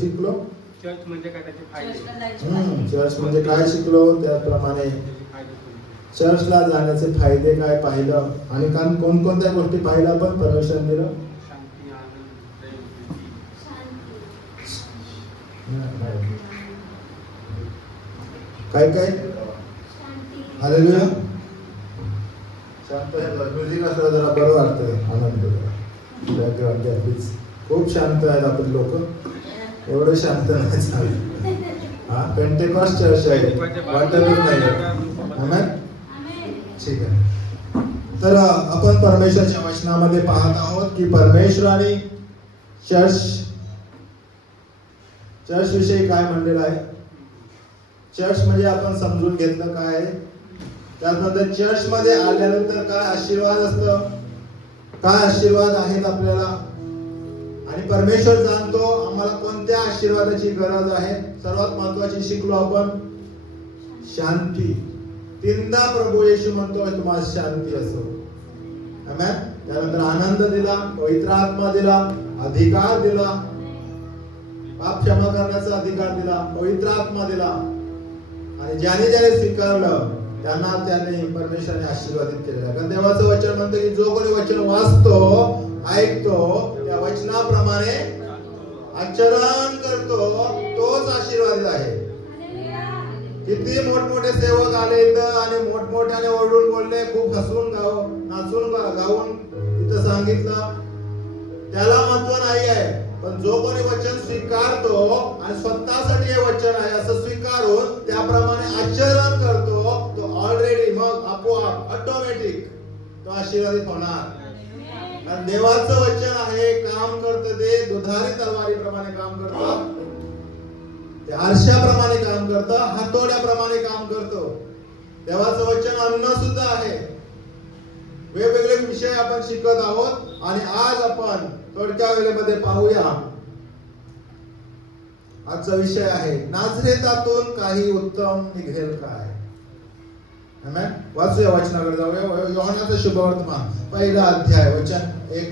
शिकलो चर्च म्हणजे काय त्याचे फायदे, चर्च म्हणजे काय शिकलो त्याप्रमाणे चर्चला जाण्याचे फायदे काय पाहिलं आणि कोणकोणत्या गोष्टी पाहिल्या आपण परमेश्वर दिलं शांती, आनंद, प्रेम, काय काय हालेलुया शांत म्युझिक असलं जरा बरं वाटतंय आनंद बॅकग्राऊंड प्लीज खूप शांत आहेत आपण लोक एवढं शांत नाही चालत हा पेंटेकॉस्ट चर्च आहे वाटतच नाही आमेन ठीक आहे तर आपण परमेश्वराच्या वचनामध्ये पाहत आहोत की परमेश्वराने चर्च विषयी काय म्हणलेलं आहे चर्च म्हणजे आपण समजून घेतलं काय आहे त्यानंतर चर्च मध्ये आल्यानंतर काय आशीर्वाद असतं काय आशीर्वाद आहेत आपल्याला आणि परमेश्वर जाणतो आम्हाला कोणत्या आशीर्वादाची गरज आहे सर्वात महत्वाची शिकलो आपण शांती तीनदा प्रभू येशू म्हणतो तुम्हाला शांती असो आमेन त्यानंतर आनंद दिला पवित्र आत्मा दिला अधिकार दिला पाप क्षमा करण्याचा अधिकार दिला पवित्र आत्मा दिला आणि ज्याने स्वीकारलं त्यांना त्याने परमेश्वराने आशीर्वादित केलेला कारण देवाचं वचन म्हणतं की जो कोणी वचन वाचतो ऐकतो त्या वचनाप्रमाणे आचरण करतो तोच आशीर्वादित आहे किती मोठमोठे सेवक आले इथं आणि मोठमोठ्याने ओरडून बोलले खूप हसून नाचून गाऊन इथं सांगितलं त्याला महत्व नाही आहे पण जो कोणी वचन स्वीकारतो आणि स्वतःसाठी हे वचन आहे असं स्वीकारून त्याप्रमाणे आचरण करतो तो ऑलरेडी मग आपोआप ऑटोमॅटिक तो आशीर्वादित होणार कारण देवाचं वचन आहे काम करतं ते दुधारी तलवारीप्रमाणे काम करतं ते आरशाप्रमाणे काम करतं हातोड्याप्रमाणे काम करतो देवाचं वचन अन्न सुद्धा आहे वेगवेगळे विषय आपण शिकत आहोत आणि आज आपण थोडक्या वेळेमध्ये पाहूया आजचा विषय आहे नाझरेतातून काही उत्तम निघेल काय आमेन वाचूया वचनाकडे जाऊया योहानाचा शुभवर्तमान पहिला अध्याय वचन 46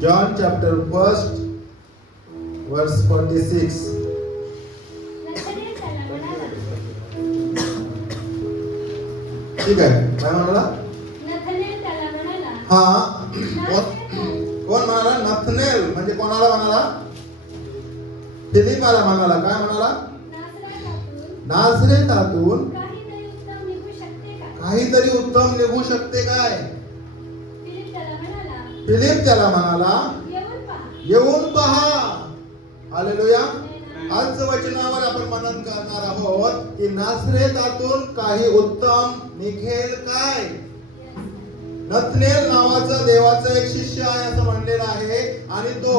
जॉन चॅप्टर 1 वर्स 46 ठीक आहे काय म्हणाला हा कोण म्हणाला नथनेल म्हणजे कोणाला म्हणाला फिलिपाला म्हणाला काय म्हणाला नाझरेतातून काहीतरी उत्तम निघू शकते काय फिलिप त्याला म्हणाला येऊन पहा हालेलुया आज वचनावर आपण मनन करणार आहोत की नाझरेतातून काही उत्तम निघेल काय नथनेल नावाचा देवाचा एक शिष्य आहे असं म्हणलेलं आहे आणि तो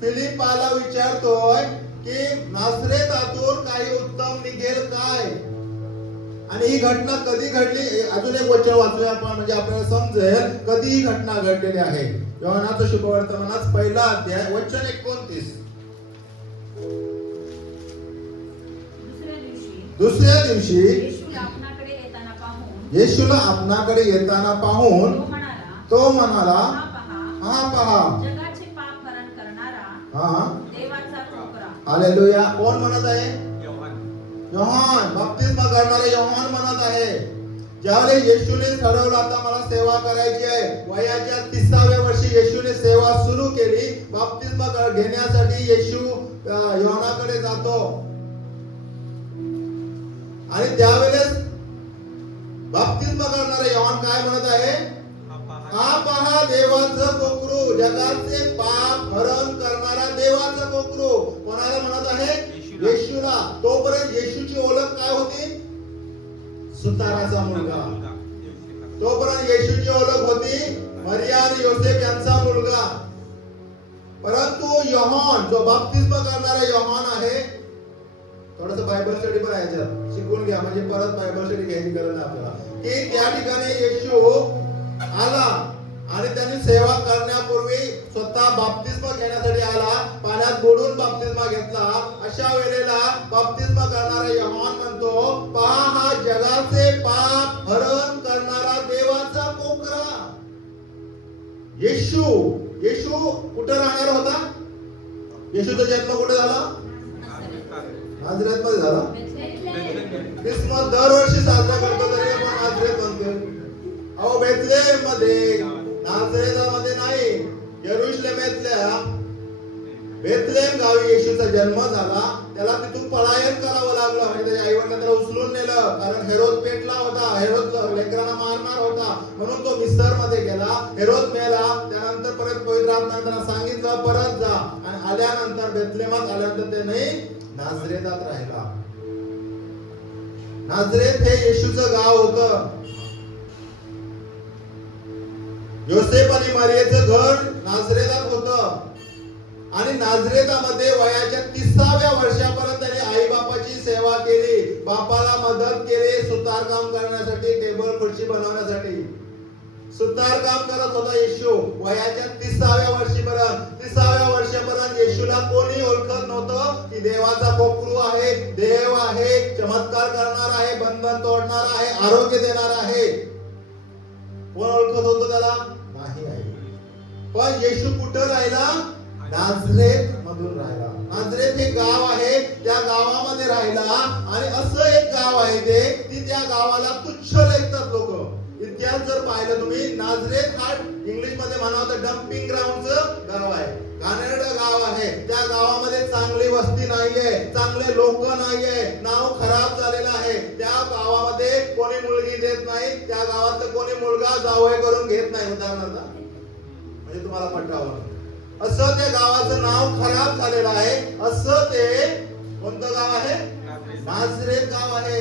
फिलिपाला विचारतोय की नाझरेतातून काही उत्तम निघेल काय आणि ही घटना कधी घडली अजून एक वचन वाचूया आपण म्हणजे आपल्याला समजेल कधी ही घटना घडलेली आहे योहानाचा शुभवर्तमानात पहिला अध्याय वचन 29 दुसऱ्या दिवशी येशूला आपणाकडे येताना पाहून तो म्हणाला हा पहा जगाचे पाप हरण करणारा हा देवाचा छोकरा हालेलुया कोण म्हणत आहे योहान बप्तिस्मा करणारे योहान म्हणत आहे ज्यावेळेस येशूने ठरवलं आता मला सेवा करायची आहे वयाच्या 30व्या वर्षी येशूने सेवा सुरू केली बप्तिस्मा घेण्यासाठी येशू योहानाकडे जातो आणि त्यावेळेस बप्तिस्मा करणारे योहान काय म्हणत आहे हा पहा देवाचं कोकरू जगाचे पाप हरण करणारा देवाचं कोकरू कोणाला म्हणत आहे येशूला तोपर्यंत येशूची ओळख काय होती सुताराचा मुलगा तोपर्यंत येशूची ओळख होती मरिया आणि योसेफ यांचा मुलगा परंतु योहान जो बप्तिस्मा करणारा योहान आहे थोडस बायबल स्टडी पण याच्यात शिकून घ्या म्हणजे परत बायबल स्टडी घ्यायची गरज नाही आपल्याला की त्या ठिकाणी येशू आला आणि त्यांनी सेवा करण्यापूर्वी स्वतः बप्तिस्मा घेण्यासाठी आला पाण्यात बुडून बप्तिस्मा घेतला अशा वेळेला बप्तिस्मा करणारा योहान म्हणतो पहा हा जगाचे पाप हरण करणारा देवाचा कोकरा येशू येशू कुठे राहणार होता? येशूचा जन्म कुठे झाला? नाझरेत मध्ये झाला. ख्रिसमस दरवर्षी साजरा करतो तरी आपण नाझरेत म्हणतो. अहो बेथलेहेम मध्ये, नाझरेतामध्ये नाही, यरुशलेमेतल्या बेथलेहेम गावी येशूचा जन्म झाला. त्याला तिथून पलायन करावं लागलं. म्हणजे त्याच्या आईवडिलांनी त्याला उचलून नेलं, कारण हेरोद पेटला होता. हेरोद लेकरांना मारणार होता, म्हणून तो मिस्र मध्ये गेला. हेरोद मेला. त्यानंतर परत पवित्र आत्म्याने त्याला सांगितलं परत जा, आणि आल्यानंतर बेथलेहेमात आल्यानंतर त्याने नाझरेतात राहिला. नाझरेत हे येशूचं गाव होतं. योसेफ आणि मरियेचं घर नाझरेतात होतं. आणि नाझरेतामध्ये वयाच्या 30व्या वर्षापर्यंत त्याने आई बापाची सेवा केली. बापाला मदत केली सुतारकाम करण्यासाठी, टेबल खुर्ची बनवण्यासाठी सुतारकाम करत होता येशू वयाच्या 30व्या वर्षीपर्यंत. 30व्या वर्षापर्यंत येशूला कोणी ओळखत नव्हतं की देवाचा कोकरू आहे, देव आहे, चमत्कार करणार आहे, बंधन तोडणार आहे, आरोग्य देणार आहे. कोण ओळखत होतं त्याला? नाही आहे. पण येशू कुठं राहिला? नाझरेत मधून राहिला. नाझरेत हे गाव आहे, त्या गावामध्ये राहिला. आणि असं एक गाव आहे ते, की त्या गावाला तुच्छ लेखतात लोक. इतिहास जर पाहिलं तुम्ही, नाझरेत हा इंग्लिश मध्ये म्हणावं तर डम्पिंग ग्राउंडचं गाव आहे, घाणेरडं गाव आहे. त्या गावामध्ये चांगली वस्ती नाहीये, चांगले लोक नाहीये, नाव खराब झालेलं आहे. त्या गावामध्ये कोणी मुलगी देत नाही, त्या गावात कोणी मुलगा जावई करून घेत नाही. उदाहरणार्थ म्हणजे तुम्हाला पटावं, असं त्या गावाचं नाव खराब झालेलं आहे. असं ते कोणतं गाव आहे? नाझरेत गाव आहे.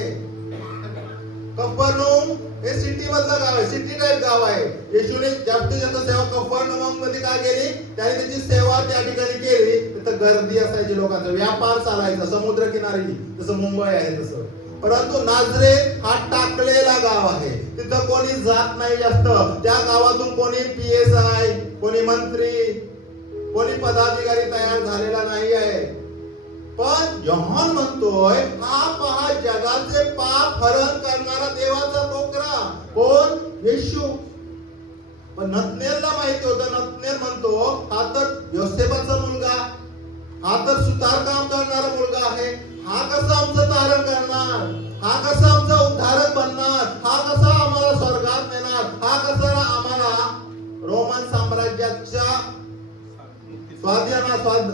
कफरनहूम हे सिटी मधलं गाव आहे, सिटी टाइप गाव आहे. येशूने जास्तीत जास्त सेवा कफरनहूम मध्ये काय केली? त्याने त्याची सेवा त्या ठिकाणी केली. तिथं गर्दी असायची, लोकांचा व्यापार चालायचा, समुद्र किनारी जसं मुंबई आहे तसं. परंतु नाझरेत हा टाकलेला गाव आहे, तिथं कोणी जात नाही जास्त. त्या गावातून कोणी PSI, कोणी मंत्री, कोणी पदाधिकारी तयार झालेला नाही आहे. पण योहान म्हणतोय, हा पहा जगाचे पाप हरण करणारा देवाचा कोकरा. कोण? येशू. पण नतनेलला माहिती होतं. नतनेल म्हणतो, हा तर योसेफाचा मुलगा, हा तर सुतारकाम करणारा मुलगा आहे. हा कसा आमचं तारण करणार? हा कसा आमचा उद्धारक बनणार? हा कसा आम्हाला स्वर्गात नेणार? हा कसा आम्हाला रोमन साम्राज्याच्या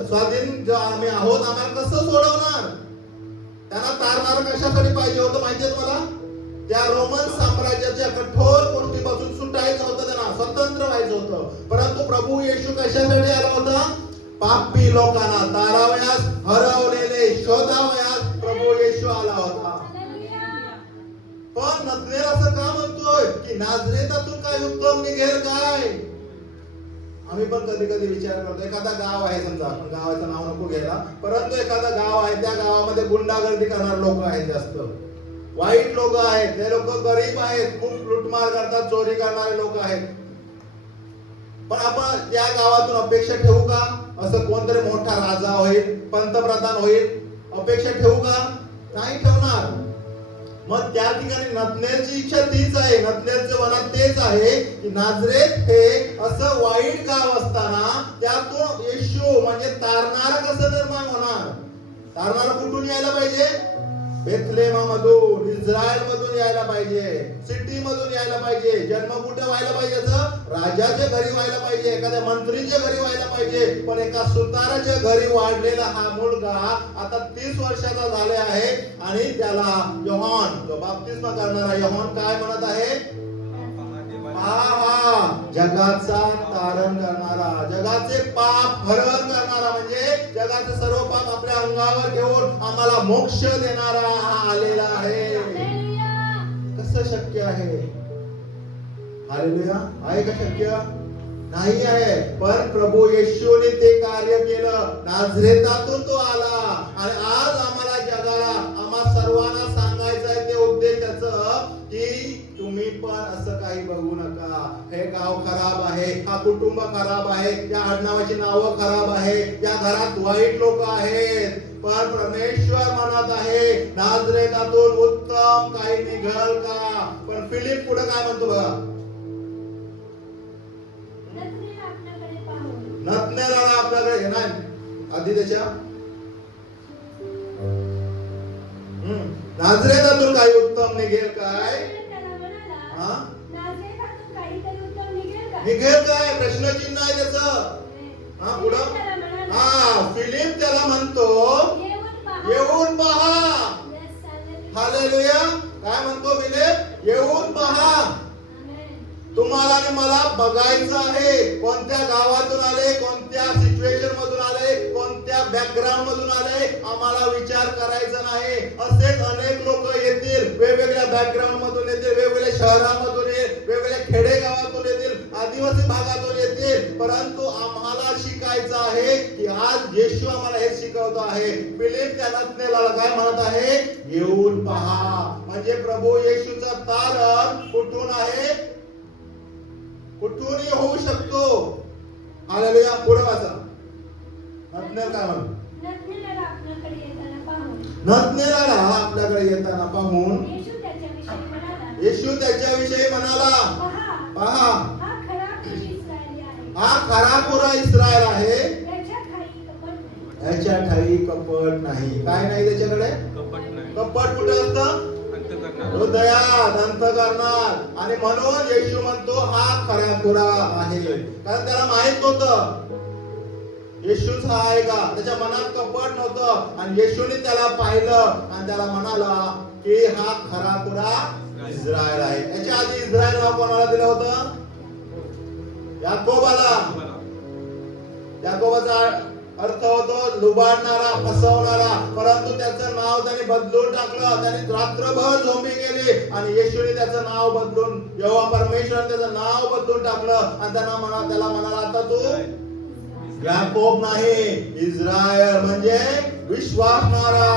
स्वाधीन जो आम्ही आहोत, आम्हाला कसं सोडवणार? त्यांना तारणार कशासाठी पाहिजे होतं माहितीये तुम्हाला? त्या रोमन साम्राज्याच्या कठोर गोष्टीपासून सुटायचं होतं, त्यांना स्वतंत्र व्हायचं होतं. परंतु प्रभू येशू कशासाठी आला होता? पापी लोकांना तारावयास, हरवलेले शोधावयास प्रभू येशू आला होता. पण नतनेल असं का म्हणतोय की नाझरेतातून काय उत्तम निघेल काय? आम्ही पण कधी कधी विचार करतो, एखादा गाव आहे समजा, आपण गावाचं नाव नको घ्यायला, परंतु एखादा गाव आहे, त्या गावामध्ये गुंडागर्दी करणारे लोक आहेत, जास्त वाईट लोक आहेत, ते लोक गरीब आहेत, खूप लुटमार करतात, चोरी करणारे लोक आहेत. पण आपण त्या गावातून अपेक्षा ठेवू का असं कोणतरी मोठा राजा होईल, पंतप्रधान होईल? अपेक्षा ठेवू का? नाही ठेवणार. मग त्या ठिकाणी नतनेलची इच्छा तीच आहे, नतनेलच्या मनात तेच आहे की नाझरेत हे असं वाईट गाव असताना त्यातून येशू म्हणजे तारणारा कसं निर्माण होणार? तारणारा कुठून यायला पाहिजे? बेथलेहेममधून, इस्रायल मधून यायला पाहिजे, सिटी मधून यायला पाहिजे. जन्म कुठे व्हायला पाहिजे? राजाच्या घरी व्हायला पाहिजे, एखाद्या मंत्रीच्या घरी व्हायला पाहिजे. पण एका सुताराच्या घरी वाढलेला हा मुलगा आता 30 वर्षाचा झाले आहे. आणि त्याला योहान, जो बाप्तिस्मा करणारा योहान काय म्हणत आहे? जगाचा तारण करणारा, जगाचे पाप हरण करणारा, म्हणजे जगाचे सर्व पाप आपल्या अंगावर घेऊन आम्हाला मोक्ष देणारा हा आलेला आहे. कसं शक्य आहे? हालेलुया. आहे का शक्य? नाही आहे. पण प्रभू येशूने ते कार्य केलं. नाझरेतातून तो आला आणि आज आम्हाला जगाला, आम्हा सर्वांना सांगायचं आहे ते उद्देश त्याचं की तुम्ही पण असं काही बघू नका. हे गाव खराब आहे, हा कुटुंब खराब आहे, या आडनावाची नावं खराब आहे, या घरात वाईट लोक आहेत, पण परमेश्वर म्हणत आहे नाझरेतातून उत्तम काही निघल का? पण फिलिप पुढे काय म्हणतो बघा, नतनेलाला आपल्याकडे येणार आधी त्याच्या नाझरेतातून काही उत्तम निघेल काय? हा? निघेल काय? प्रश्नचिन्ह आहे त्याचं. हा पुढं फिलिप त्याला म्हणतो येऊन पहा. हालेलुया. काय म्हणतो फिलिप? येऊन पहा. तुम्हाला आणि मला बघायचं आहे. कोणत्या गावातून आले, कोणत्या सिच्युएशन मधून आले, कोणत्या बॅकग्राऊंड मधून आले, आम्हाला विचार करायचा नाही. असेच अनेक लोक येतील, वेगवेगळ्या बॅकग्राऊंड मधून येतील, वेगवेगळ्या शहरामधून येतील, वेगवेगळ्या खेडेगावातून येतील, आदिवासी भागातून येतील. परंतु आम्हाला शिकायचं आहे की आज येशू आम्हाला हे शिकवतो आहे. फिलिप त्या नतनेलाला काय म्हणत आहे? येऊन पहा. म्हणजे प्रभू येशूचा तारण कुठून आहे? कुठूनही होऊ शकतो. हालेलुया. पुढे वाचा. नतनेल काय म्हणतो? नतनेलाला आपल्याकडे येताना पाहून येशू त्याच्याविषयी म्हणाला पहा, हा खरा इस्रायली आहे. हा खरा पुरा इस्रायल आहे. याच्या ठायी कपट नाही. काय नाही त्याच्याकडे? कपट नाही. कपट कुठे असतं? अंतःकरणात. हृदयात, अंतःकरणात. आणि म्हणून येशू म्हणतो हा खरा पुरा आहे. कारण त्याला माहित होतं येशूच हा आहे का. त्याच्या मनात कपट नव्हतं. आणि येशूने त्याला पाहिलं आणि त्याला म्हणाला की हा खरा पुरा इस्रायल आहे. याच्या आधी इस्रायल नाव कोणाला दिलं होतं? याकोबाला. याकोबाचा अर्थ होतो लुबाडणारा, फसवणारा. परंतु त्याचं नाव त्याने बदलून टाकलं. त्याने रात्रभर झोंबी केली आणि येशूने त्याचं नाव बदलून, यहोवा परमेश्वर त्याचं नाव बदलून टाकलं आणि त्याला म्हणाला आता तू याकोब नाही, इस्रायल म्हणजे विश्वासणारा.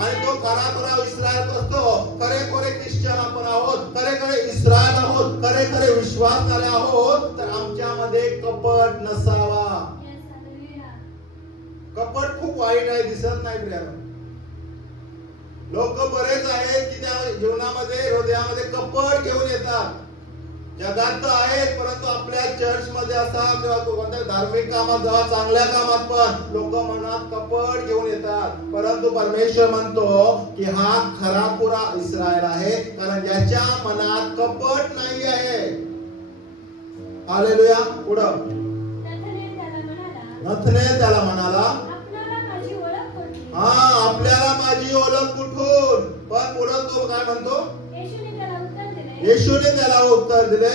आणि तो खरा खरा इस्रायल असतो. खरे खरे ख्रिश्चन आपण आहोत, खरे खरे इस्रायल आहोत, खरे खरे विश्वासणारे आहोत. तर आमच्यामध्ये कपट नसावा. कपट खूप वाईट आहे, दिसत नाही प्रियाला. लोक बरेच आहेत की त्या जीवनामध्ये, हृदयामध्ये कपट घेऊन येतात. जगात तर आहेत, परंतु आपल्या चर्च मध्ये असा किंवा कोणत्या धार्मिक कामात जावा, चांगल्या कामात पण लोक मनात कपट घेऊन येतात. परंतु परमेश्वर म्हणतो की हा खरा पुरा इस्रायल आहे, कारण ज्याच्या मनात कपट नाही आहे. हालेलुया. पुढं नतनेल त्याला म्हणाला आपल्याला माझी ओळख कुठून? पण पुढं तो काय म्हणतो? येशूने त्याला उत्तर दिले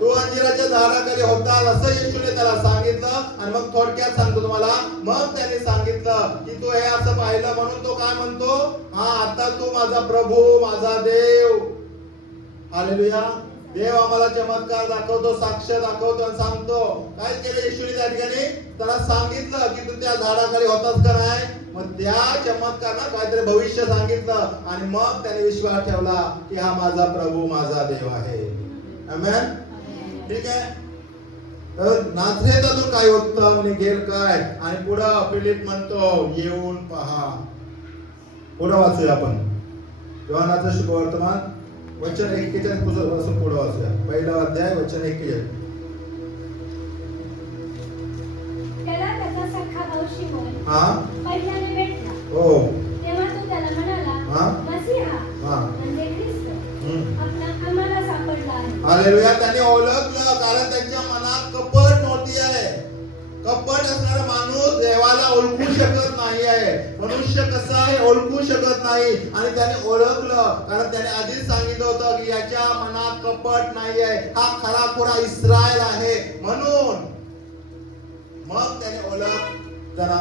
तू अंजिराच्या झाडाखाली होता, असं येशूने त्याला सांगितलं. आणि मग थोडक्यात सांगतो तुम्हाला. मग त्याने सांगितलं की तू हे असं पाहिलं म्हणून तो काय म्हणतो? हा आता तू माझा प्रभू, माझा देव. हालेलुया. देव आम्हाला चमत्कार दाखवतो, साक्ष दाखवतो आणि सांगतो. काय केलं येशूने त्या ठिकाणी? त्याला सांगितलं की तू त्या झाडाखाली होतास का नाही. मग त्या चमत्कारानं काहीतरी भविष्य सांगितलं आणि मग त्याने विश्वास ठेवला की हा माझा प्रभू, माझा देव आहे. आमेन. ठीक आहे. तर नाझरेतातून काय उत्तम निघेल काय? आणि पुढं फिलिप म्हणतो येऊन पहा. पुढं वाचूया आपण योहानाचं शुभवर्तमान वचन 41 पासून पुढे वाचूया. पहिला अध्याय वचन 41. त्याला त्याचा सख्खा भाऊ शिमोन पहिल्याने भेटला. हो. तेव्हा तो त्याला म्हणाला मसीहा म्हणजे ख्रिस्त आम्हाला सापडला आहे. हालेलुया. त्याने ओळखलं, कारण त्यांच्या मनात कपट नव्हती आहे. कपट असणारा माणूस देवाला ओळखू शकत नाही आहे. मनुष्य कसा आहे ओळखू शकत नाही. आणि त्याने ओळखलं, कारण त्याने आधीच सांगितलं होतं की याच्या मनात कपट नाही आहे, हा खरा खुरा इस्रायल आहे. म्हणून मग त्याने ओळख त्याला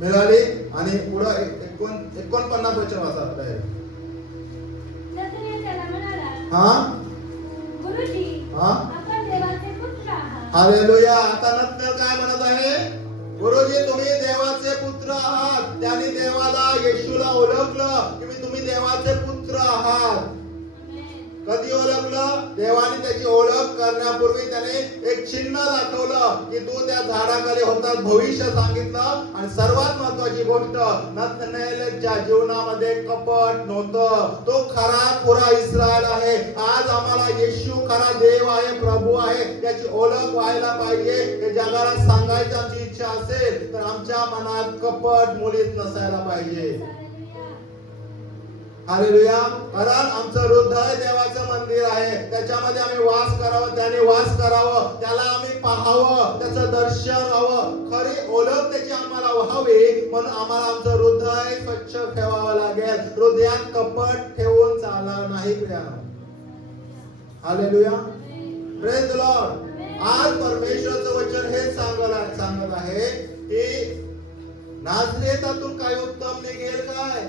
मिळाली. आणि पुढे 49 वचन वाचत आहे. गुरुजी आपण देवाचे पुत्र आहात. हालेलुया. आता नंतर काय म्हणत आहे? गुरुजी तुम्ही देवाचे पुत्र आहात. त्यांनी देवाला, येशूला ओळखलं की तुम्ही देवाचे पुत्र आहात. कधी ओळखलं? देवाने त्याची ओळख करण्यापूर्वी त्याने एक चिन्ह दाखवलं की तू त्या झाडाखाली होतास, भविष्य सांगितलं. आणि सर्वात महत्वाची गोष्ट, नतनेलच्या जीवनामध्ये कपट नव्हतं. तो खरा खुरा इस्रायल आहे. आज आम्हाला येशू खरा देव आहे, प्रभू आहे, त्याची ओळख व्हायला पाहिजे. हे जगाला सांगायची आमची इच्छा असेल तर आमच्या मनात कपट मुळीच नसायला पाहिजे. हालेलुया. कारण आमचं हृदय देवाचं मंदिर आहे, त्याच्यामध्ये आम्ही वास करावं, त्याने वास करावं, त्याला आम्ही पाहावं, त्याचं दर्शन व्हावं, खरी ओळख त्याची आम्हाला व्हावी. म्हणून आम्हाला आमचं हृदय स्वच्छ ठेवावं लागेल. हृदयात कपट ठेवून चालणार नाही प्रियानो. हालेलुया. Praise the Lord. आज परमेश्वराचं वचन हे सांगत आहे की नाझरेतातून काही उत्तम निघेल काय?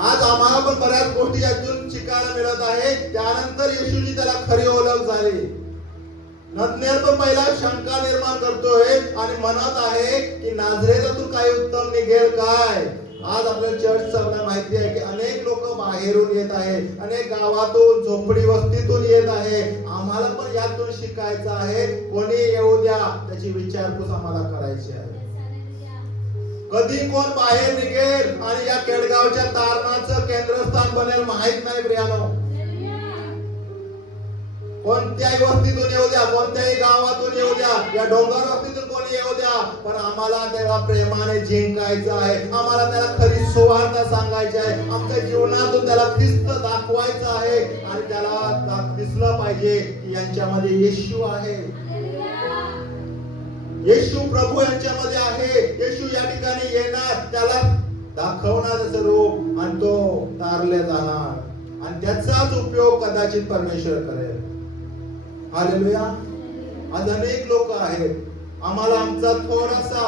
आज आम्हाला पण बऱ्याच गोष्टी यातून शिकायला मिळत आहे. त्यानंतर येशूची त्याला खरी ओळख झाली. नतनेल पण पहिला शंका निर्माण करतोय आणि म्हणत आहे की नाझरेतातून काही उत्तम निघेल काय? आज आपल्या चर्चचं आपल्याला माहिती आहे की अनेक लोक बाहेरून येत आहे, अनेक गावातून झोपडी वस्तीतून येत आहे. आम्हाला पण यातून शिकायचं आहे. कोणी येऊ द्या, त्याची विचारपूस आम्हाला करायची आहे. कधी कोण बाहेर निघेल आणि या केडगावच्या तारणाचं केंद्रस्थान बनेल माहित नाही प्रियानो. कोणत्याही वस्तीतून येऊ द्या, कोणत्याही गावातून येऊ द्या, या डोंगर वस्तीतून कोणी येऊ द्या, पण आम्हाला त्याला प्रेमाने जिंकायचं आहे. आम्हाला त्याला खरी सुवार्थ सांगायची आहे. आमच्या जीवनातून त्याला ख्रिस्त दाखवायचं आहे आणि त्याला दिसलं पाहिजे की यांच्यामध्ये येशू आहे, येशू प्रभू यांच्यामध्ये आहे. येशू या ठिकाणी येणार, त्याला दाखवणार त्याचं रूप आणि तो तारले जाणार आणि त्याचाच उपयोग कदाचित परमेश्वर करेल. हालेलुया. आज अनेक लोक आहेत. आम्हाला आमचा थोडासा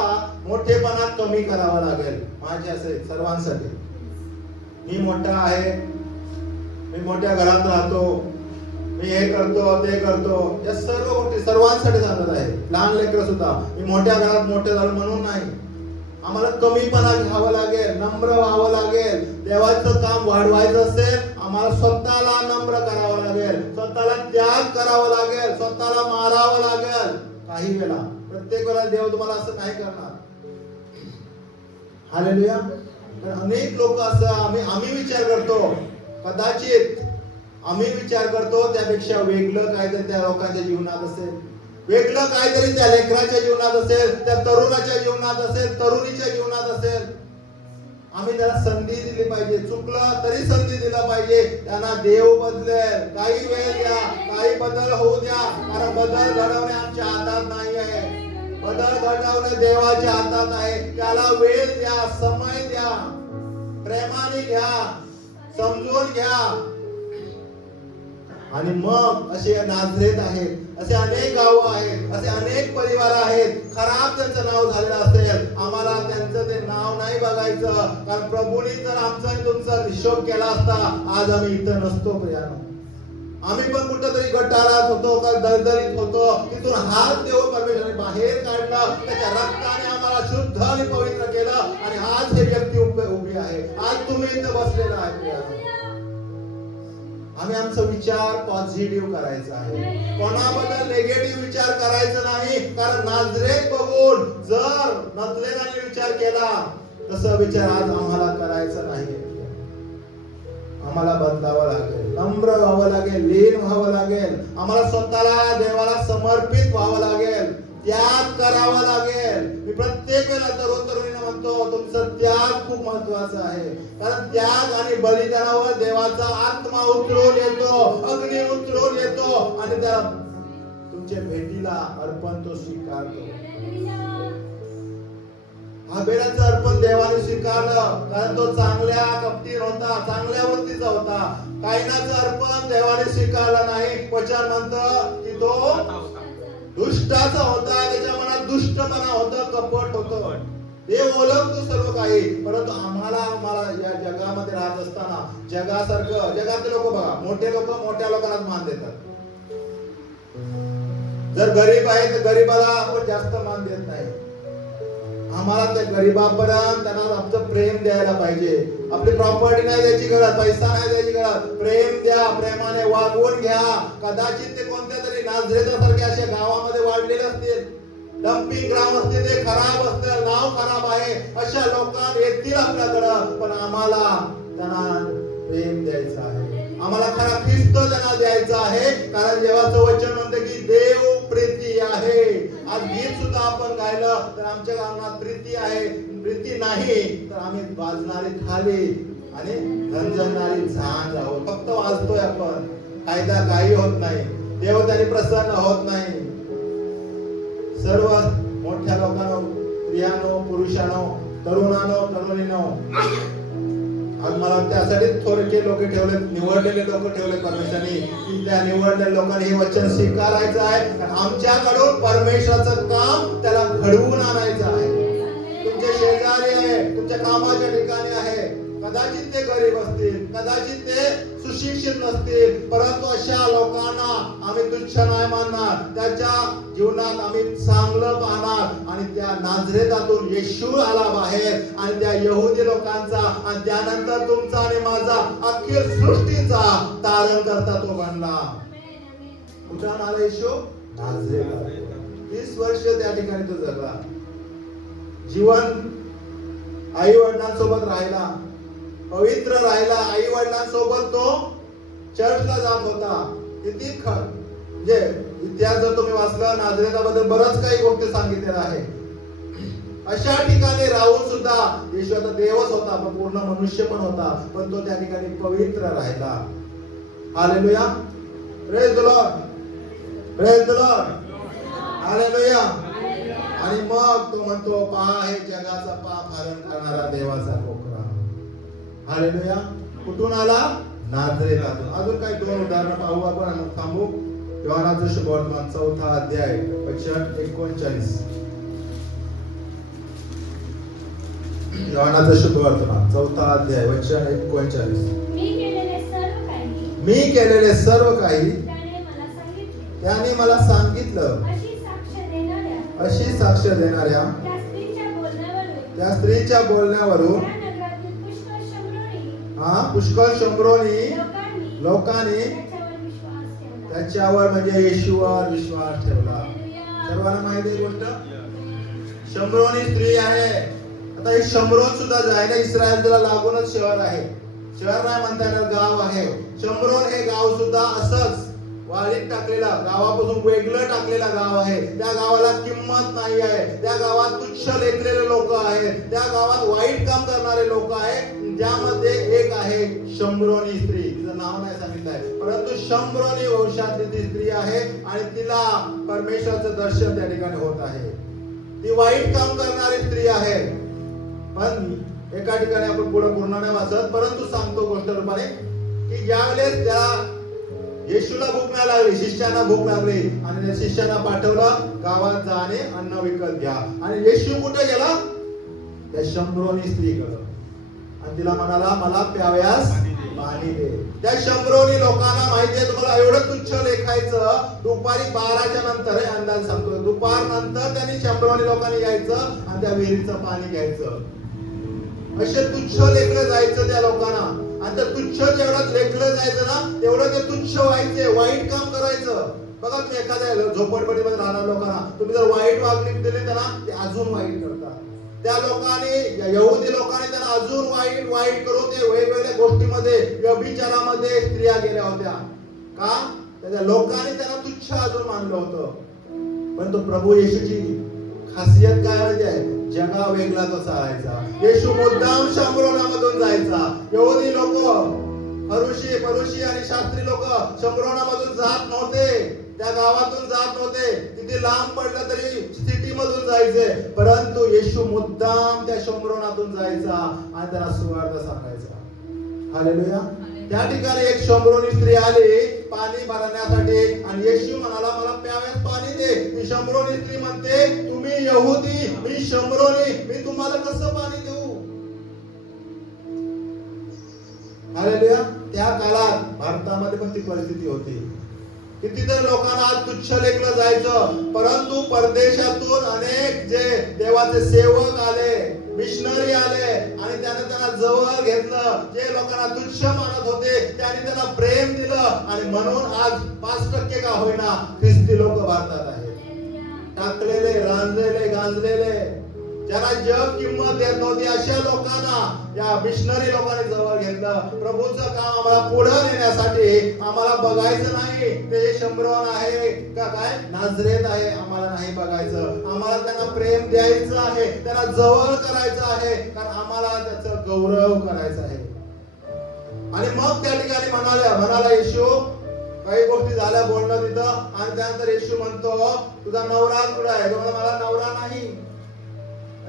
मोठेपणा कमी करावा लागेल. माझे असे सर्वांसाठी, मी मोठा आहे, मी मोठ्या घरात राहतो, मी हे करतो ते करतो, या सर्व गोष्टी सर्वांसाठी सांगत आहे. लहान लेकरं सुद्धा मी मोठ्या घरात मोठे झालो म्हणून नाही. आम्हाला कमीपणा घ्यावं लागेल, नम्र व्हावं लागेल. देवाचं काम वाढवायचं असेल, आम्हाला स्वतःला नम्र करावं लागेल, स्वतःला त्याग करावा लागेल, स्वतःला मारावं लागेल. काही वेळा, प्रत्येक वेळा देव तुम्हाला असं नाही करणार. हालेलुया. अनेक लोक असं आम्ही विचार करतो, कदाचित आम्ही विचार करतो त्यापेक्षा वेगळं काहीतरी त्या लोकांच्या जीवनात असेल, वेगळं काहीतरी त्या लेकराच्या जीवनात असेल, त्या तरुणाच्या जीवनात असेल, तरुणीच्या जीवनात असेल. आम्ही त्याला संधी दिली पाहिजे. चुकलं तरी संधी दिला पाहिजे. त्यांना देव बदलेल. काही वेळ द्या, काही बदल होऊ द्या, कारण बदल घडवणे आमच्या हातात नाही आहे. बदल घडवणे देवाच्या हातात आहे. त्याला वेळ द्या, समय द्या, प्रेमाने घ्या, समजून घ्या. आणि मग असे नाझरेत आहेत, असे अनेक गावं आहेत, असे अनेक परिवार आहेत. खराब त्यांचं नाव झालेलं असेल, आम्हाला त्यांचं ते नाव नाही बघायचं. कारण प्रभूंनी जर आमचा आणि तुमचा हिशोब केला असता, आज आम्ही इथं नसतो प्रियानो. आम्ही पण कुठंतरी गटारात होतो, का दलदलीत होतो. तिथून हात देऊन परमेश्वराने बाहेर काढलं, त्याच्या रक्ताने आम्हाला शुद्ध आणि पवित्र केलं आणि आज हे व्यक्ती उभी आहे. आज तुम्ही इथं बसलेला आहे प्रियानो. आम्ही आमचा विचार पॉझिटिव्ह करायचा आहे, कोणाबद्दल निगेटिव्ह विचार करायचा नाही. कारण नाझरेत बघून जर नतनेलाने विचार केला, तसा विचार आज आम्हाला करायचा नाही. आम्हाला बदलावं लागेल, नम्र व्हावं लागेल, लीन व्हावं लागेल. आम्हाला स्वतःला देवाला समर्पित व्हावं लागेल, त्याग करावा लागेल. मी प्रत्येक वेळेला तरुणींना म्हणतो, तुमचं त्याग खूप महत्वाचं आहे. कारण त्याग आणि बलिदानावर देवाचा आत्मा उतरून येतो, अग्नी उतरून येतो आणि त्या तुमच्या भेटीला अर्पण तो स्वीकारतो. हाबेलाचं अर्पण देवाने स्वीकारलं, कारण तो चांगल्या कपटी होता, चांगल्या वृत्तीचा होता. कायनाचं अर्पण देवाने स्वीकारलं नाही. वचन म्हणतं की तो दुष्टाचा होता, त्याच्या मनात दुष्टपणा होता, कपट होतं. देव ओळखतो सर्व काही, परंतु आम्हाला या जगामध्ये राहत असताना जगासारखं, जगातले लोक बघा, मोठे लोक मोठ्या लोकांना मान देतात. जर गरीब आहे तर गरीबाला आपण जास्त मान देत नाही. आम्हाला त्या गरीबापर्यंत त्यांना आमचं प्रेम द्यायला पाहिजे. आपली प्रॉपर्टी नाही द्यायची गरज, पैसा नाही द्यायची गरज, प्रेम द्या, प्रेमाने वागवून घ्या. कदाचित ते कोणत्या तरी नाझरेथसारख्या अशा गावामध्ये वाढलेले असतील, डम्पिंग ग्राउंड असतील, ते खराब असतील, नाव खराब आहे, अशा लोकांना येतील आपल्याकडं, पण आम्हाला त्यांना प्रेम द्यायचं आहे, आम्हाला खरा ख्रिस्त त्यांना द्यायचा आहे. कारण देवाचं वचन म्हणते की देव प्रीती आहे. आज गीत सुद्धा आपण गायलं तर आमच्या गावात प्रीती आहे, प्रीती नाही तर आम्ही वाजणारी थाली आणि झणझणणारी झांज आहोत. फक्त वाजतोय आपण, फायदा काही होत नाही, देव त्यांनी प्रसन्न होत नाही. सर्व मोठ्या लोकांनो, स्त्रियांनो, पुरुषांनो, तरुणांनो, तरुणींनो, आज मला त्यासाठी थोडके लोक ठेवले, निवडलेले लोक ठेवले परमेश्वराने, की त्या निवडलेल्या लोकांनी हे वचन स्वीकारायचं आहे. आमच्याकडून परमेश्वराचं काम त्याला घडवून आणायचं आहे. तुमचे शेजारी आहे, तुमच्या कामाच्या ठिकाणी आहे, कदाचित ते गरीब असतील, कदाचित ते सुशिक्षित नसतील, परंतु अशा लोकांना आम्ही तुच्छ नाही मानणार. त्याच्या जीवनात आम्ही चांगलं पाहणार आणि त्या नाझरेतातून येशू आला बाहेर आणि त्या यहुदी लोकांचा आणि त्यानंतर तुमचा आणि माझा अखेर सृष्टीचा तारण करता तो बनला. कुठं आला येशू? नाझरेत. 30 वर्ष त्या ठिकाणी तो जगला. जीवन आई वडिलांसोबत राहिला, पवित्र राहिला. आई वडिलांसोबत तो चर्चला जात होता. किती म्हणजे इतिहास जर तुम्ही वाचला, नाझरेताबद्दल बरंच काही गोष्टी सांगितलेल्या आहे. अशा ठिकाणी राहून सुद्धा येशू आता देवच होता, पण पूर्ण मनुष्य पण होता, पण तो त्या ठिकाणी पवित्र राहिला. Hallelujah, praise the Lord, praise the Lord, hallelujah. आणि मग तो म्हणतो, पहा हे जगाचा पाप हरण करणारा देवाचा कोकरा. हालेलुया. कुठून आला? नाझरेतातून. अजून काही 2 उदाहरणं पाहू आपण आणि थांबू. योहानाचं शुभवर्तमान 4था अध्याय वचन 39. योहानाचं शुभवर्तमान 4था अध्याय वचन 39. मी केलेले सर्व काही त्याने मला सांगितलं. अशी साक्ष देणाऱ्या त्या स्त्रीच्या बोलण्यावरून पुष्कळ शंभरोनी लोकांनी त्याच्यावर म्हणजे येशूवर विश्वास ठेवला. सर्वांना माहिती आहे गोष्ट. शंभरोनी स्त्री आहे. आता हे शंभरोन सुद्धा जे आहे ना, इस्रायलला लागूनच शहर आहे. शहर नाही म्हणता येणार, गाव आहे. शंभरोन हे गाव सुद्धा असंच वाळीत टाकलेला, गावापासून वेगळं टाकलेला गाव आहे. त्या गावाला किंमत नाही आहे. त्या गावात तुच्छ लेखलेले लोक आहेत. त्या गावात वाईट काम करणारे लोक आहेत. ज्यामध्ये एक आहे शंभरोनी स्त्री. तिचं नाव नाही सांगितलं आहे, परंतु शंभरोनी वंशातली ती स्त्री आहे आणि तिला परमेश्वराचं दर्शन त्या ठिकाणी होत आहे. ती वाईट काम करणारी स्त्री आहे. पण एका ठिकाणी आपण पुढे पूर्ण नाही वाचत, परंतु सांगतो गोष्ट रूपाने की ज्यावेळेस त्या येशूला भूक नाही लागली, शिष्यांना भूक लागली आणि त्या शिष्यांना पाठवलं, गावात जा आणि अन्न विकत घ्या. आणि येशू कुठे गेला? त्या शंभरोनी स्त्रीकडे, आणि तिला म्हणाला, मला प्याव्यास पाणी दे. त्या शंभरोनी लोकांना माहिती आहे, तुम्हाला एवढं तुच्छ लेखायचं. दुपारी 12च्या नंतर हे अंदाज सांगतो, दुपार नंतर त्यांनी शंभरोनी लोकांनी यायचं आणि त्या विहिरीचं पाणी घ्यायचं. असे तुच्छ लेखलं जायचं त्या लोकांना. आणि ते तुच्छ जेवढं लेखलं जायचं ना, तेवढं ते तुच्छ व्हायचे, वाईट काम करायचं. बघा तुम्ही एखाद्या झोपडपट्टीमध्ये राहणाऱ्या लोकांना तुम्ही जर वाईट वागणूक दिली त्यांना, ते अजून वाईट करतात. त्या लोकांनी, यहुदी लोकांनी त्यांना अजून वाईट करून ते वेगवेगळ्या गोष्टीमध्ये, व्यभिचारामध्ये स्त्रिया गेल्या होत्या. का? त्या लोकांनी त्यांना तुच्छ अजून मानलं होतं. पण तो प्रभू येशूची खासियत काय माहिती आहे? जगा वेगळा तो चालायचा. येशू मुद्दाम शंभरोनामधून जायचा. यहुदी लोक, फरुशी आणि शास्त्री लोक शंभरोनामधून जात नव्हते, त्या गावातून जात नव्हते. तिथे लांब पडलं तरी सिटी मधून जायचे, परंतु येशू मुद्दाम त्या शंभरोनातून जायचा आणि त्याला सुवार्ता सांगायचा. हालेलुया. त्या ठिकाणी एक शंभरोनी स्त्री आली पाणी भरण्यासाठी आणि येशू म्हणाला, मला प्याव्यास पाणी दे. ती शंभरोनी स्त्री म्हणते, तुम्ही यहुदी, मी शंभरोनी, मी तुम्हाला कसं पाणी देऊ? हालेलुया. त्या काळात भारतामध्ये पण ती परिस्थिती होती. कितीतरी लोकांना आज तुच्छ लेखलं जायचं, परंतु परदेशातून अनेक जे देवाचे सेवक आले, मिशनरी आले आणि त्याने त्यांना जवळ घेतलं. जे लोकांना तुच्छ मानत होते त्यांनी त्यांना प्रेम दिलं आणि म्हणून आज 5% का होईना ख्रिस्ती लोक भारतात आहेत. टाकलेले, रांजलेले, गांजलेले, ज्यांना जग किंमत देत नव्हती अशा लोकांना या मिशनरी लोकांनी जवळ घेतलं. प्रभूचं काम आम्हाला पुढे नेण्यासाठी आम्हाला बघायचं नाही ते शंभरवन आहे का काय नाझरेत आहे, आम्हाला नाही बघायचं. आम्हाला त्यांना प्रेम द्यायचं आहे, त्यांना जवळ करायचं आहे, कारण आम्हाला त्याचा गौरव करायचा आहे. आणि मग त्या ठिकाणी म्हणाला येशू, काही गोष्टी झाल्या बोलणं तिथं, आणि त्यानंतर येशू म्हणतो तुझा नवरा कुठे आहे? तो म्हणला मला नवरा नाही.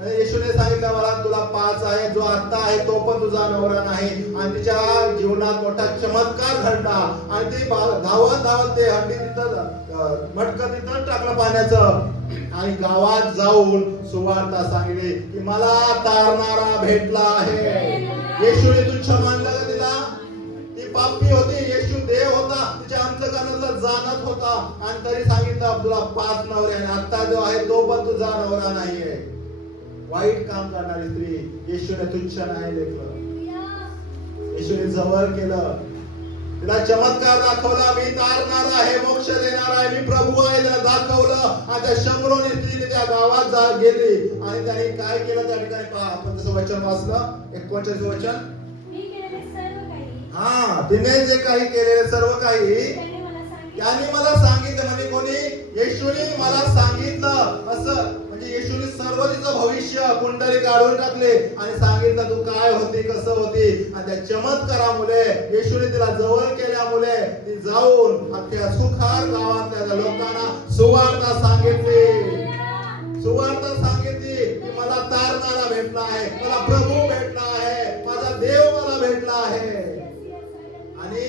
येशूने सांगितलं मला तुला 5 आहे, जो आता आहे तो पण तुझा नवरा नाही. आणि तिच्या जीवनात मोठा चमत्कार घडला आणि ती धावत ते हंडी तिथं मटकं तिथं टाकलं पाण्याचं आणि गावात जाऊन सुवार्ता सांगितली की मला तारणारा भेटला आहे. येशूने तुच्छ मानलं का तिला? ती पापी होती, येशू देव होता, तिच्या अंतःकरणाला जाणत होता आणि तरी सांगितलं तुला 5 नवरे आणि आता जो आहे तो पण तुझा नवरा नाहीये. वाईट काम करणारी स्त्री येशूने तुच्छ नाही लेखलं, येशूने जवळ केलं, तिला चमत्कार दाखवला. मी तारणार आहे, मोक्ष देणार आहे, मी प्रभू आहे, त्याला दाखवलं. आणि त्या शंभरोनी स्त्रीने त्या गावात गेली आणि त्यांनी काय केलं त्या ठिकाणी पहा. आपण तसं वचन वाचलं 41 वचन. हा, तिने जे काही केलेले सर्व काही त्यांनी मला सांगितलं. म्हणजे कोणी? येशूने मला सांगितलं असं. म्हणजे येशूने सर्व तिचं भविष्य कुंडली काढून टाकले आणि सांगितलं तू काय होती, कसं होती. आणि त्या चमत्कारामुळे येशूने तिला जवळ केल्यामुळे ती जाऊन अख्ख्या सुखार गावातल्या लोकांना सुवार्ता सांगितली. सुवार्ता सांगितली की मला तारणारा भेटला आहे, मला प्रभू भेटला आहे, माझा देव मला भेटला आहे. आणि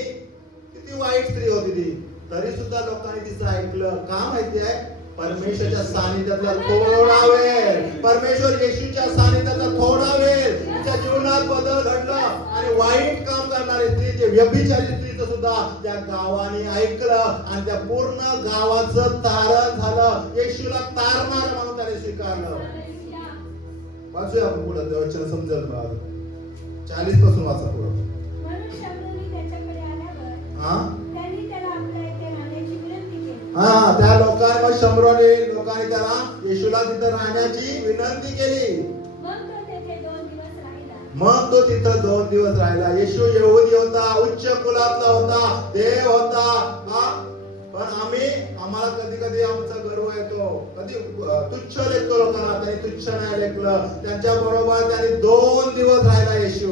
किती वाईट स्त्री होती ती, तरी सुद्धा लोकांनी तिचं ऐकलं. का माहिती आहे? परमेश्वरच्या सानिध्यातला थोडा वेळ, परमेश्वर येशूच्या सानिध्यातला थोडा वेळ तिच्या जीवनात बदल घडला. आणि वाईट काम करणारी स्त्री, जे व्यभिचारी स्त्रीचं सुद्धा त्या गावाने ऐकलं आणि त्या पूर्ण गावाचं तारण झालं. येशूला तारणार म्हणून त्याने स्वीकारलं. वाचूया आपण पुढे, देवाचं समजेल मला. 40 पासून वाचा पुढे. हा, त्या लोकांनी त्याला येशूला तिथं राहण्याची विनंती केली. मग तो तिथं 2 दिवस राहिला. येशू यहुदी होता, उच्च कुलातला होता, देव होता. पण आम्हाला कधी कधी आमचा गर्व येतो, कधी तुच्छ लेखतो लोकांना. त्यांनी तुच्छ नाही लेखलं. त्यांच्या बरोबर त्यांनी 2 दिवस राहिला येशू.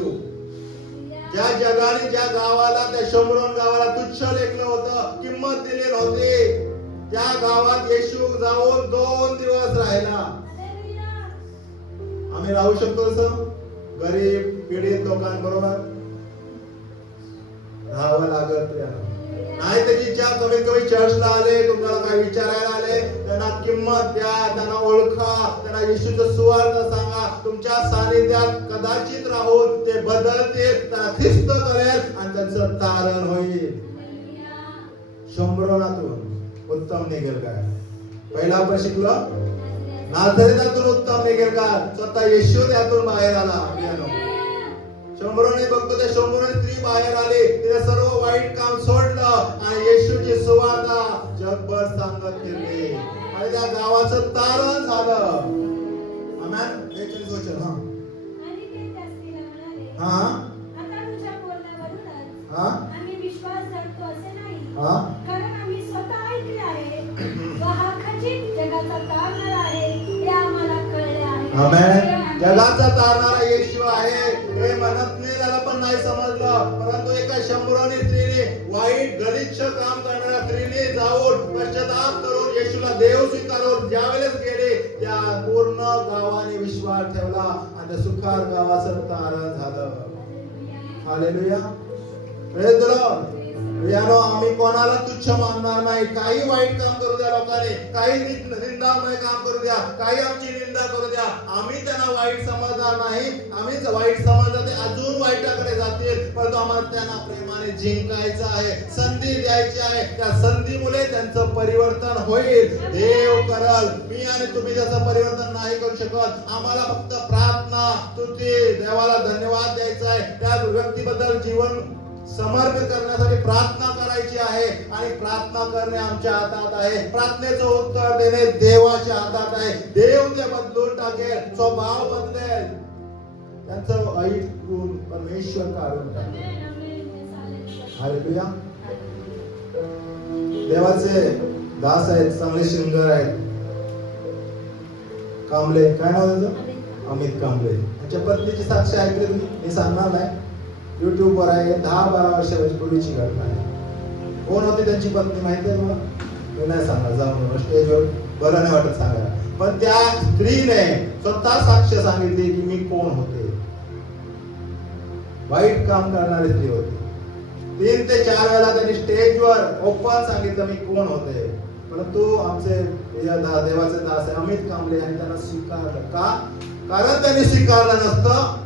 ज्या जगाने ज्या गावाला, त्या शंभरोन गावाला तुच्छ लेखलं होतं, किंमत दिली नव्हती, त्या गावात येशू जाऊन 2 दिवस राहिला. आम्ही राहू शकतो तसं गरीब पीडित लोकांबरोबर? राहावं लागत नाही. त्याची ज्या कमीत कमी चर्चला आले, तुम्हाला काय विचारायला आले, त्यांना किंमत द्या, त्यांना ओळखा, त्यांना येशूचं सुवार्ता सांगा. तुमच्या सानिध्यात कदाचित राहून ते बदलतील, त्यांना ख्रिस्त करेल आणि त्यांचं तारण होईल. शंभरोनातून उत्तम निघेल काय? पहिला आपण शिकलो नाझरेतातून उत्तम निघेल का? स्वतः येशू त्यातून बाहेर आला. शंभरोने बघतो त्या शंभरोने स्त्री बाहेर आली, तिने सर्व वाईट काम सोडलं आणि येशूची सुवार्ता जगभर सांगत फिरली आणि त्या गावाचं तारण झालं. आमेन. 41 वचन. हा हा आम्ही विश्वास धरतो असे नाही, हा, कारण आम्ही स्वतः ऐकले आहे व हा खचित जगाचा तारणारा आहे हे आम्हाला कळले आहे. आमेन. जगाचा तारणारा येशू आहे हे म्हणत नाही, त्याला पण नाही समजलं. परंतु एका शंभरोनी स्त्रीने, वाईट गलिच्छ काम करणाऱ्या स्त्रीने जाऊन पश्चाताप करून येशूला देव स्वीकारून ज्यावेळेस गेले, त्या पूर्ण गावाने विश्वास ठेवला आणि त्या सुखार गावाचं तारण झालं. हालेलुया. Praise the Lord. यानो आम्ही कोणाला तुच्छ मानणार नाही. काही वाईट काम करू द्या लोकांनी, काही निंदामय काम करू द्या, काही आमची निंदा करू द्या, आम्ही त्यांना वाईट समजणार नाही. आम्हीच वाईट समजलं ते अजून वाईटाकडे जातील, परंतु आम्हाला त्यांना प्रेमाने जिंकायचं आहे, संधी द्यायची आहे. त्या संधीमुळे त्यांचं परिवर्तन होईल. देव करल, मी आणि तुम्ही त्याचं परिवर्तन नाही करू शकत. आम्हाला फक्त प्रार्थना, स्तुती, देवाला धन्यवाद द्यायचा आहे. त्या व्यक्तीबद्दल जीवन समर्पित करण्यासाठी प्रार्थना करायची आहे आणि प्रार्थना करणे आमच्या हातात आहे. प्रार्थनेचं उत्तर देणे देवाच्या हातात आहे. देव ते बदलून टाकेल, स्वभाव बदलेल, त्यांचं ऐकून परमेश्वर काढून टाकेल. हालेलुया. देवाचे दास आहेत, चांगले सिंगर आहेत. कांबळे, काय नाव त्याचं? अमित कांबळे. त्यांच्या पत्नीची साक्ष ऐकली तुम्ही? मी सांगणार नाही, युट्यूब वर आहे. 10-12 वर्षापूर्वीची घटना आहे. कोण होती त्यांची पत्नी माहिती आहे मला? मी नाही सांगणार, जाऊन स्टेजवर बरं नाही वाटत सांगायला. पण त्या स्त्रीने स्वतः साक्ष सांगितली की मी कोण होते. वाईट काम करणारी स्त्री होती. 3 ते 4 वेळा त्यांनी स्टेजवर ओपन सांगितलं मी कोण होते. परंतु आमचे देवाचे दास आहे अमित कांबळे यांनी त्यांना स्वीकारलं. का? कारण त्यांनी स्वीकारलं नसतं,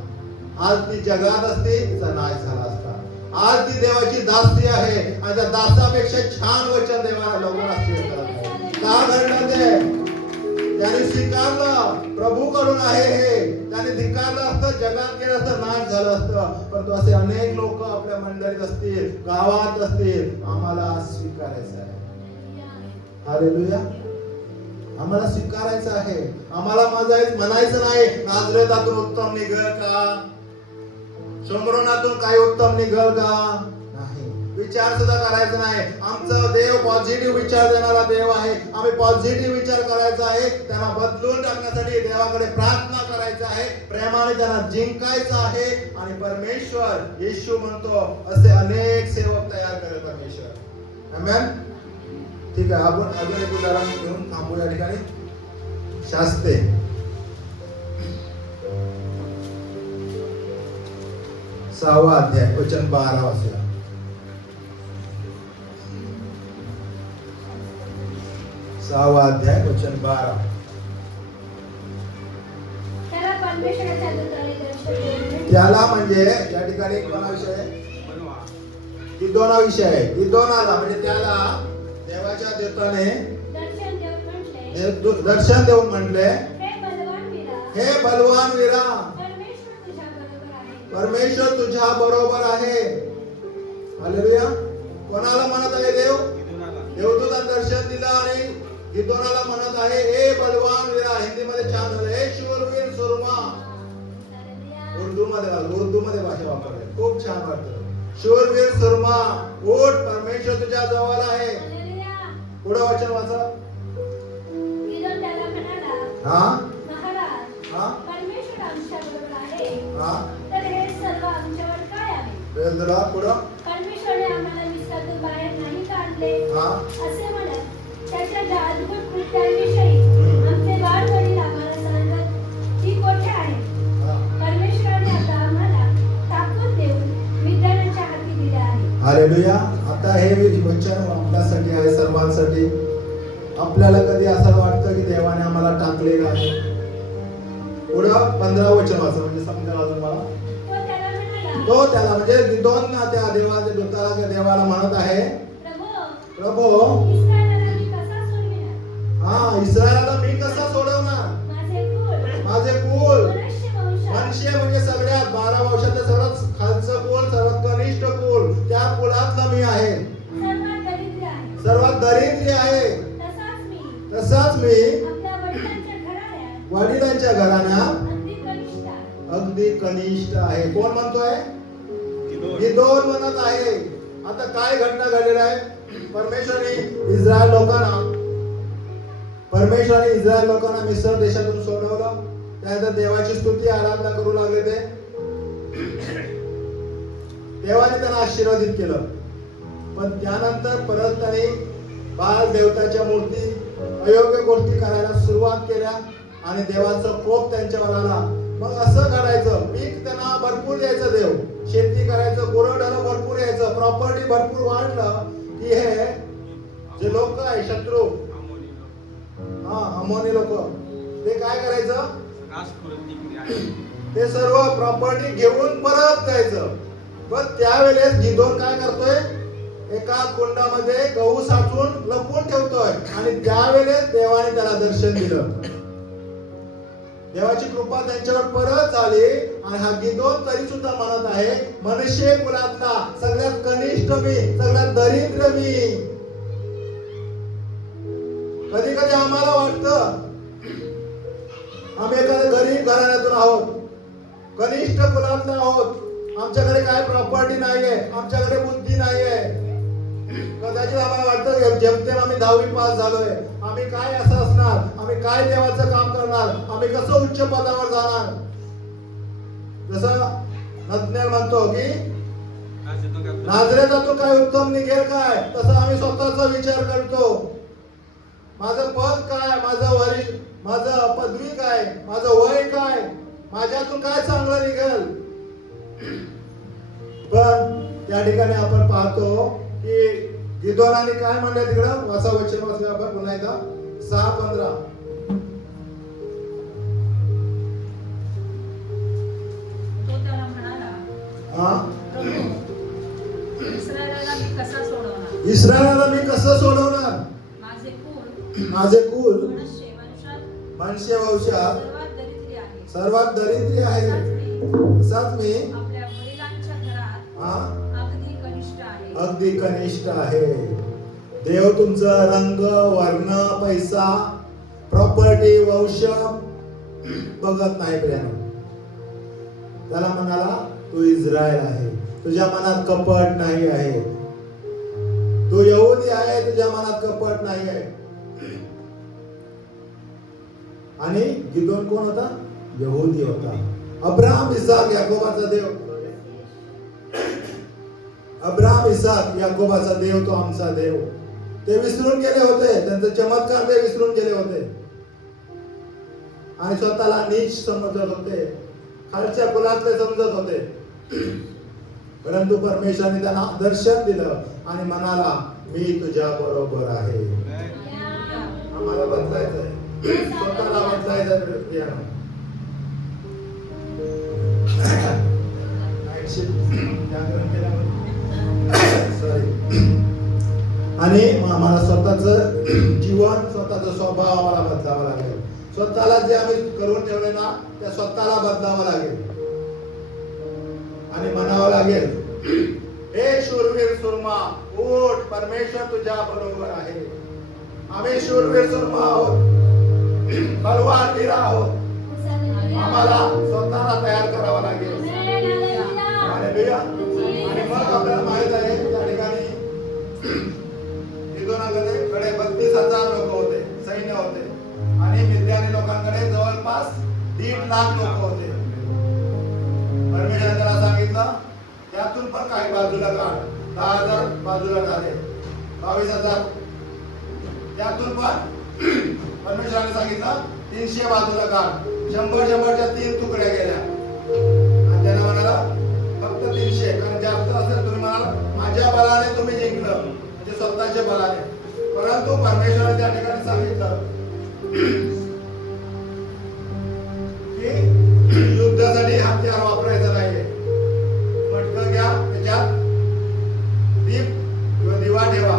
आज ती जगात असती, तिचा नाश झाला असता. आज ती देवाची दासी आहे आणि त्या दासापेक्षा छान वचन देवाला लवकर असते. का घडलं ते? त्याने स्वीकारलं, प्रभू कडून आहे हे. त्याने धिक्कारलं असतं, जगात गेलं असतं, नाश झालं असतं. परंतु असे अनेक लोक आपल्या मंडळीत असतील, गावात असतील, आम्हाला स्वीकारायचं आहे. हालेलुया. आम्हाला स्वीकारायचं आहे. आम्हाला म्हणायचं नाही नाझरेतातून उत्तम निघल का, शोमरोनातून काही उत्तम निघल का, नाही. विचार सुद्धा करायचं नाही. आमचा देव पॉझिटिव्ह विचार देणारा देव आहे. आम्ही पॉझिटिव्ह विचार करायचा आहे. त्यांना बदलून टाकण्यासाठी देवाकडे प्रार्थना करायचं आहे, प्रेमाने त्यांना जिंकायचं आहे. आणि परमेश्वर, येशू म्हणतो, असे अनेक सेवक तयार करेल परमेश्वर. आमेन. ठीक आहे, आपण अजून एक उदाहरण घेऊन थांबू या ठिकाणी. शास्ते 6वा अध्याय वचन 12 वाचूया. 6वा अध्याय वचन 12. त्याला म्हणजे या ठिकाणी कोणाविषयी आहे? गिदोनाविषयी आहे. गिदोनाला म्हणजे त्याला देवाच्या देवताने दर्शन देऊन म्हटले, हे बलवान वीरा, परमेश्वर तुझ्या बरोबर आहे. हालेलुया. कोणाला म्हणत आहे देव? देवदूताला दर्शन दिलं आणि गिदोनाला म्हणत आहे हे बलवान वीरा. हिंदी मध्ये छान झालं, हे शूरवीर सुरमा. उर्दू मध्ये भाषा वापरली, खूप छान वाटतं. शूरवीर सुरमा, उठ, परमेश्वर तुझ्या जवळ आहे. पुढे वचन वाचा. हा हा परमेश्वर आमच्या बरोबर आहे, हा, तर हे सर्व आमच्यावर काय आहे? पुढं परमेश्वराने आम्हाला मिस्रातून बाहेर नाही काढले असे म्हणत त्याच्या ज्या अद्भुत कृत्यांविषयी आमचे बाळवडील आम्हाला सांगत ही कोठे आहे. परमेश्वराने आता आम्हाला टाकून देऊन मिद्यानाच्या हाती दिले आहे. हालेलुया. आता हे वचन आपल्यासाठी आहे, सर्वांसाठी. आपल्याला कधी असं वाटतं की देवाने आम्हाला टाकलेलं आहे? पुढं 15 वचन वाचा, म्हणजे समजेल अजून मला. तो त्याला म्हणजे गिदोन त्या देवाच्या दूताला देवाला म्हणत आहे, प्रभू, इस्रायलाला मी कसा सोडवणार? माझे कुल, मनुष्य म्हणजे सगळ्यात 12 वंशातलं सर्वात खालचं कुल, सर्वात कनिष्ठ कुल, त्या कुलातला मी आहे, सर्वात दरिद्री आहे. तसाच मी वडिलांच्या घराण्यात अगदी कनिष्ठ आहे. कोण म्हणतोय? गिदोन म्हणत आहे. आता काय घटना घडलेली आहे? परमेश्वराने इस्रायल लोकांना मिस्र देशातून सोडवलं. त्यानंतर देवाची स्तुती आराधना करू लागले. ते देवाने त्यांना आशीर्वादित केलं. पण त्यानंतर परत त्यांनी बाल देवताच्या मूर्ती, अयोग्य गोष्टी करायला सुरुवात केल्या आणि देवाचा कोप त्यांच्यावर आला. मग असं करायचं, पीक त्यांना भरपूर द्यायचं देव, शेती करायचं, गुरंढोरं भरपूर यायचं, प्रॉपर्टी भरपूर वाढलं की हे जे लोक आहे शत्रू, अमोनी लोक, ते काय करायचं, ते सर्व प्रॉपर्टी घेऊन परत जायचं. पण त्यावेळेस गिदोन काय करतोय, एका कुंडामध्ये गहू साठवून लपवून ठेवतोय आणि त्यावेळेस देवाने त्याला दर्शन दिलं. देवाची कृपा त्यांच्यावर परत झाली आणि हा गिदोन तरी सुद्धा म्हणत आहे, मनुष्य कुलातला सगळ्यात कनिष्ठ मी, सगळ्यात दरिद्र मी. कधी कधी आम्हाला वाटतं आम्ही एखाद्या गरीब घराण्यातून आहोत, कनिष्ठ कुलातले आहोत, आमच्याकडे काय प्रॉपर्टी नाहीये, आमच्याकडे बुद्धी नाहीये. कदाचित आम्हाला वाटतं जेमतेम आम्ही 10वी पास झालोय, आम्ही काय असं असणार, आम्ही काय देवाचं काम करणार, आम्ही कसं उच्च पदावर जाणार. जसं नथनेल म्हणतो की नाझरेतातून काय उत्तम निघेल काय, तसं आम्ही स्वतःचा विचार करतो. माझं पद काय, माझं पदवी काय, माझं वय काय, माझ्यातून काय चांगलं निघेल. पण त्या ठिकाणी आपण पाहतो की गिदोनाने काय म्हणले, तिकडं वाचा वचन वाचलं आपण पुन्हा एकदा 6:15. तो त्याला म्हणाला, प्रभू, इस्रायलाला मी कसा सोडवणार, इस्रायलाला मी कसं सोडवणार, माझे कुल मनुष्य वंशात सर्वात दरिद्री आहे, असाच मी आपल्या वडिलांच्या घरात अगदी कनिष्ठ आहे. देव तुमचं रंग, वर्ण, पैसा, प्रॉपर्टी, वंश बघत नाही प्रियानो. त्याला म्हणाला तू इस्रायल आहे, तुझ्या मनात कपट नाही आहे, तू यहुदी आहे, तुझ्या मनात कपट नाही आहे. आणि गिदोन कोण होता, यहुदी होता. अब्राहम, इसाक, याकोबाचा देव, अब्राहम, इसाक, याकोबाचा देव तो आमचा देव. ते विसरून गेले होते, त्यांचे चमत्कार ते विसरून गेले होते आणि स्वतःला नीच समजत होते, खालच्या कुलातले समजत होते. परंतु परमेश्वराने त्यांना दर्शन दिलं आणि म्हणाला मी तुझ्या बरोबर आहे. आम्हाला बदलायचंय, स्वतःला बदलायचं. आणि आम्हाला स्वतःच जीवन, स्वतःचा स्वभाव आम्हाला बदलावा लागेल. स्वतःला जे आम्ही करून ठेवले ना, त्या स्वतःला बदलावं लागेल आणि म्हणावं लागेल, हे शूरवीर सुरमा उठ, परमेश्वर तुझ्या बरोबर आहे. आम्ही शूरवीर सुरमा आहोत, बलवान वीर आहोत. आम्हाला स्वतःला तयार करावं लागेल. आणि मग आपल्याला माहित आहे त्या ठिकाणी गिदोनाकडे 32,000 लोक होते, सैन्य होते आणि मिद्यानी लोकांकडे जवळपास 1.5 लाख लोक होते. परमेश्वराने त्याला सांगितलं त्यातून पण काही बाजूला काढ. 10,000 बाजूला झाले, 22,000. त्यातून पण परमेश्वराने सांगितलं 300 बाजूला काढ. 100च्या 3 तुकड्या गेल्या आणि त्याला म्हणाला फक्त 300, कारण जास्त असेल तुम्ही म्हणाल माझ्या बलाने तुम्ही जिंकलं, म्हणजे स्वतःच्या बलाने. परंतु परमेश्वराने त्या ठिकाणी सांगितलं की युद्धासाठी हत्यार वापरायचं नाहीये. मटकं घ्या, त्याच्यात दीप किंवा दिवा ठेवा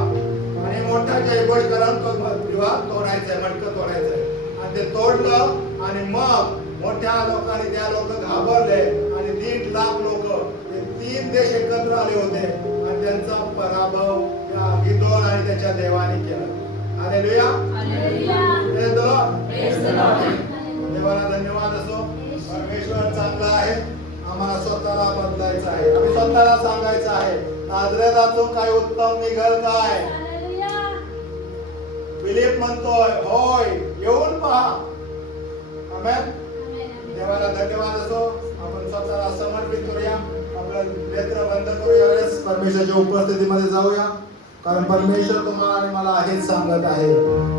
आणि मोठा जयघोष करून तो दिवा तोडायचा, मटकं तोडायचंय. आणि ते तोडलं आणि मग मोठ्या लोकांनी, त्या लोक घाबरले आणि 1.5 लाख लोक, ते 3 देश एकत्र आले होते आणि त्यांचा पराभव गिदोन आणि त्याच्या देवाने केला. हालेलुया, देवाला धन्यवाद असो. परमेश्वर चांगला आहे. आम्हाला स्वतःला बदलायचं आहे. आम्ही स्वतःला सांगायचं आहे नाझरेतातून काय उत्तम निघल काय. फिलिप म्हणतोय होय, येऊन पहा. आमेन. देवाला धन्यवाद असो. आपण स्वतःला समर्पित करूया, आपलं नेत्र बंद करूया, परमेश्वराच्या उपस्थितीमध्ये जाऊया. कारण परमेश्वर तुम्हाला आणि मला हेच सांगत आहे,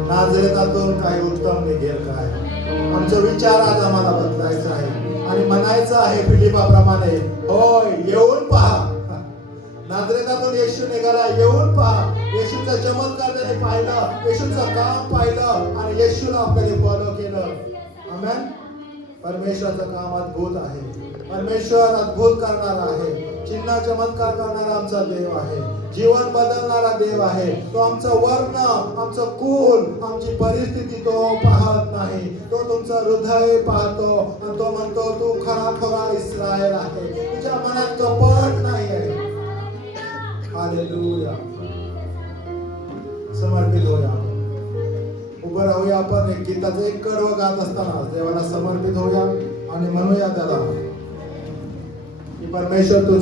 नाझरेतातून काही उत्तम निघेल काय. आमचा विचार आज आम्हाला बदलायचा आहे. आणि म्हणायचं आहे फिलिपाप्रमाणे, होय येऊन पहा. नाझरेतातून येशू निघाला, येऊन पहा. येशूचा चमत्कार त्याने पाहिलं, येशूचं काम पाहिलं आणि येशूला आपल्याला फॉलो केलं. आमेन. परमेश्वराचं काम अद्भुत आहे. परमेश्वर अद्भुत करणारा आहे. चिन्ह चमत्कार करणारा आमचा देव आहे. जीवन बदलणारा देव आहे. तो आमचं वर्ण, आमचं कुल, आमची परिस्थिती तो पाहत नाही. तो तुमचं हृदय पाहतो आणि तो म्हणतो तू खरा खरा इस्रायल आहे. तुझ्या मनात कपट नाही आहे. हालेलुया. समर्पित होऊया, उभं राहूया. आपण एक गीताचं एक कडवं गात असताना देवाला समर्पित होऊया आणि म्हणूया त्याला की परमेश्वर तू